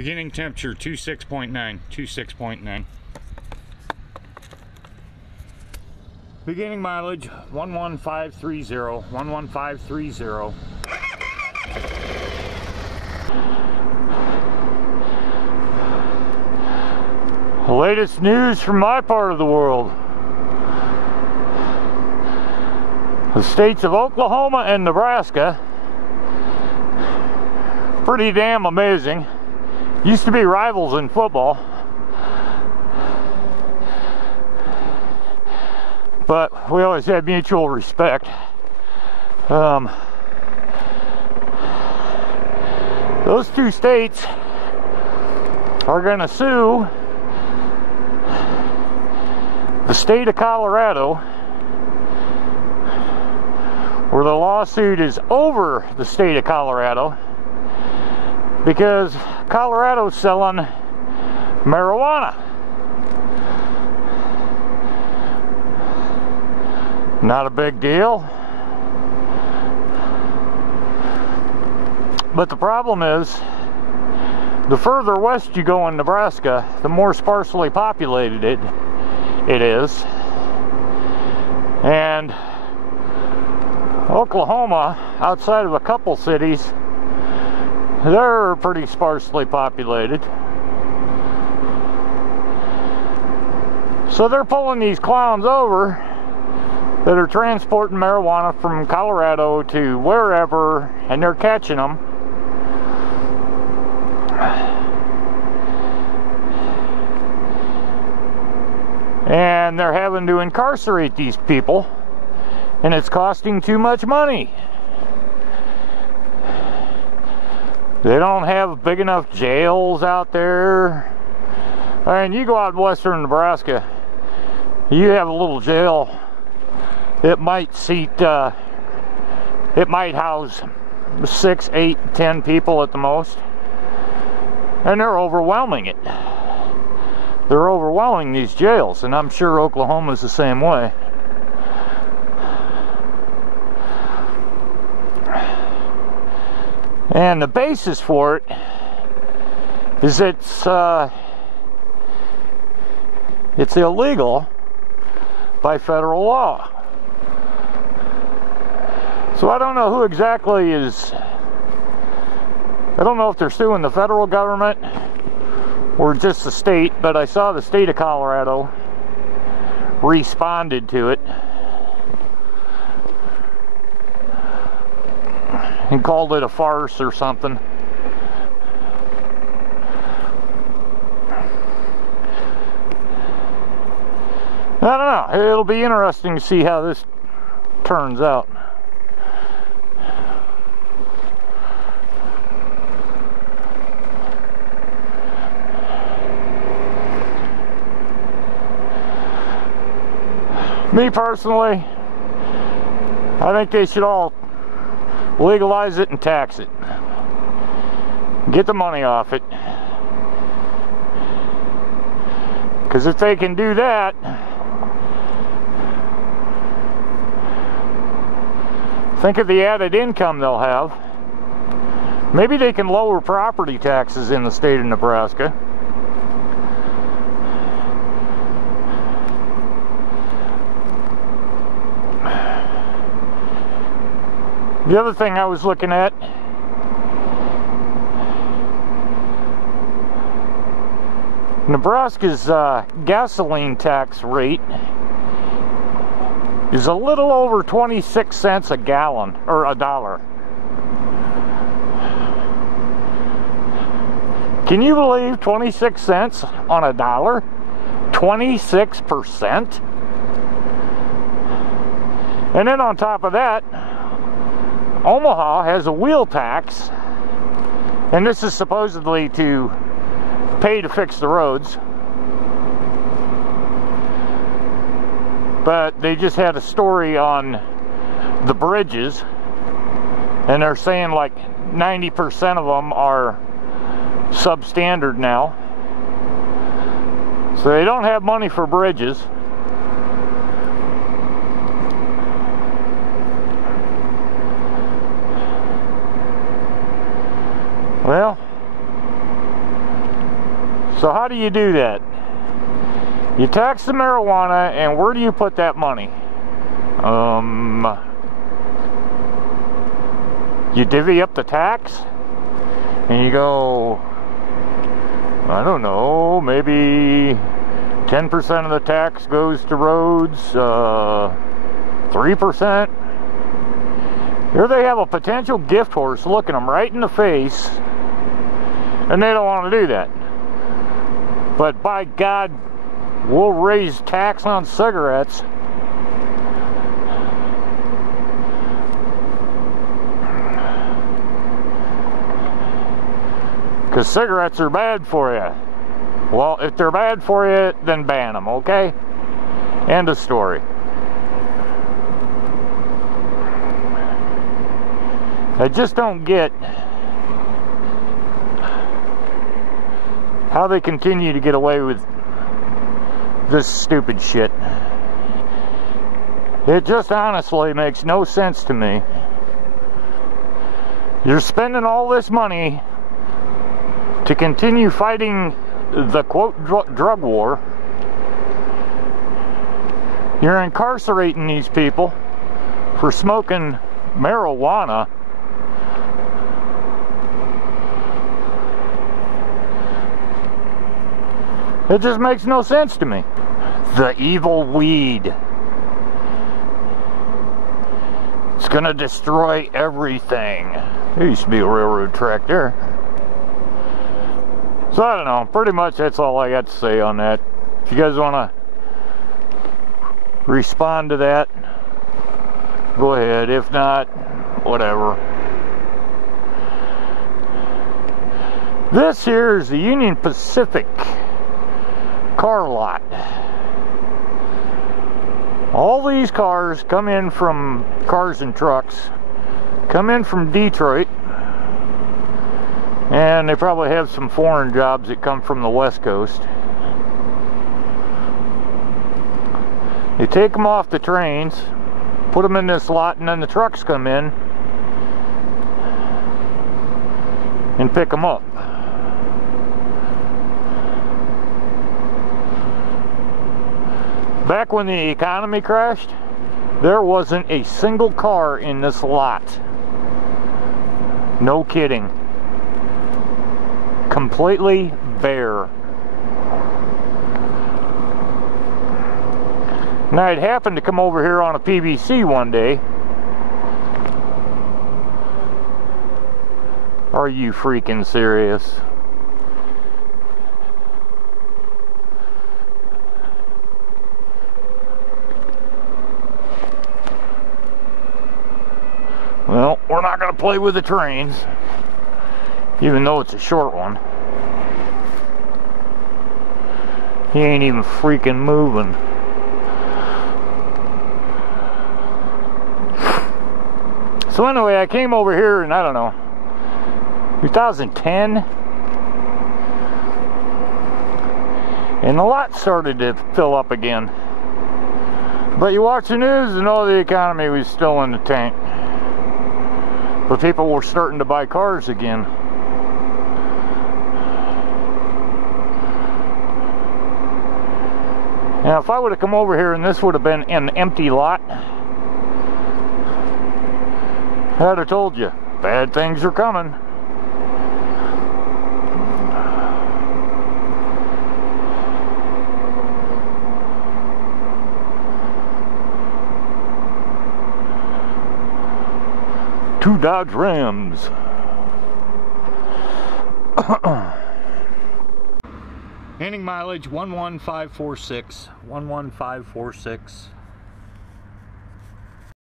Beginning temperature 26.9, 26.9. Beginning mileage 11530, 11530. The latest news from my part of the world. The states of Oklahoma and Nebraska, pretty damn amazing. Used to be rivals in football, but we always had mutual respect. Those two states are going to sue the state of Colorado, where the lawsuit is over the state of Colorado because Colorado's selling marijuana. Not a big deal. But the problem is, the further west you go in Nebraska, the more sparsely populated it is. And Oklahoma, outside of a couple cities, they're pretty sparsely populated. So they're pulling these clowns over that are transporting marijuana from Colorado to wherever, and they're catching them. And they're having to incarcerate these people, and it's costing too much money. They don't have big enough jails out there. I mean, you go out in western Nebraska, you have a little jail. It might seat, it might house 6, 8, 10 people at the most. And they're overwhelming it. They're overwhelming these jails, and I'm sure Oklahoma's the same way. And the basis for it is it's illegal by federal law. So I don't know who exactly is, I don't know if they're suing the federal government or just the state, but I saw the state of Colorado responded to it and called it a farce or something. I don't know. It'll be interesting to see how this turns out. Me personally, I think they should all legalize it and tax it. Get the money off it. Because if they can do that, think of the added income they'll have. Maybe they can lower property taxes in the state of Nebraska. The other thing I was looking at, Nebraska's gasoline tax rate is a little over 26 cents a gallon, or a dollar. Can you believe 26 cents on a dollar? 26%? And then on top of that, Omaha has a wheel tax, and this is supposedly to pay to fix the roads, but they just had a story on the bridges, and they're saying like 90% of them are substandard now, so they don't have money for bridges. Well, So how do you do that? You tax the marijuana, and where do you put that money? You divvy up the tax, and you go, I don't know, maybe 10% of the tax goes to roads, 3%. Here they have a potential gift horse looking them right in the face, and they don't want to do that. But by God, we'll raise tax on cigarettes. Because cigarettes are bad for you. Well, if they're bad for you, then ban them, okay? End of story. I just don't get how they continue to get away with this stupid shit. It just honestly makes no sense to me. You're spending all this money to continue fighting the quote drug war. You're incarcerating these people for smoking marijuana. It just makes no sense to me. The evil weed. It's gonna destroy everything. There used to be a railroad track there. So I don't know, pretty much that's all I got to say on that. If you guys want to respond to that, go ahead. If not, whatever. This here is the Union Pacific car lot. All these cars come in from Cars and Trucks, come in from Detroit. And they probably have some foreign jobs that come from the West Coast. You take them off the trains, put them in this lot, and then the trucks come in and pick them up. Back when the economy crashed, there wasn't a single car in this lot. No kidding. Completely bare. Now I'd happened to come over here on a PBC one day. Are you freaking serious? Well, we're not going to play with the trains, even though it's a short one. He ain't even freaking moving. So anyway, I came over here in, I don't know, 2010. And the lot started to fill up again. But you watch the news and all the economy was still in the tank. But people were starting to buy cars again. Now, if I would have come over here and this would have been an empty lot, I'd have told you, bad things are coming. Two Dodge Rams. Ending mileage 11546. 11546.